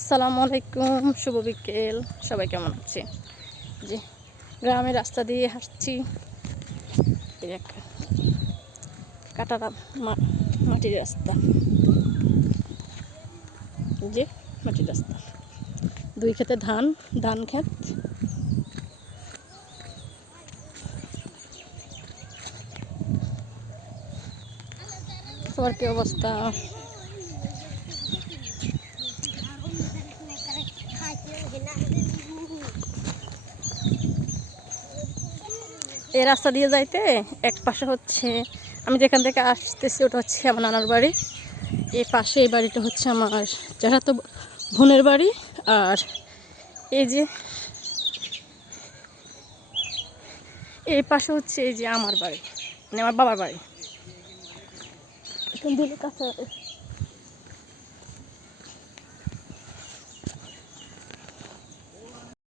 আসসালামু আলাইকুম, শুভ বিকেল। সবাই কেমন আছে? যে গ্রামের রাস্তা দিয়ে হাঁটছি, কাটা মাটির রাস্তা, যে মাটির রাস্তা, দুই খেতে ধান ক্ষেত। সবার কি অবস্থা? এই রাস্তা দিয়ে যাইতে এক পাশে হচ্ছে, আমি যেখান থেকে আসতেছি ওটা হচ্ছে আমার নানার বাড়ি, এই পাশে এই বাড়িটা হচ্ছে আমার চাচাতো বোনের বাড়ি, আর এই যে এই পাশে হচ্ছে এই যে আমার বাড়ি, মানে আমার বাবার বাড়ি। এখন দিলে কাছে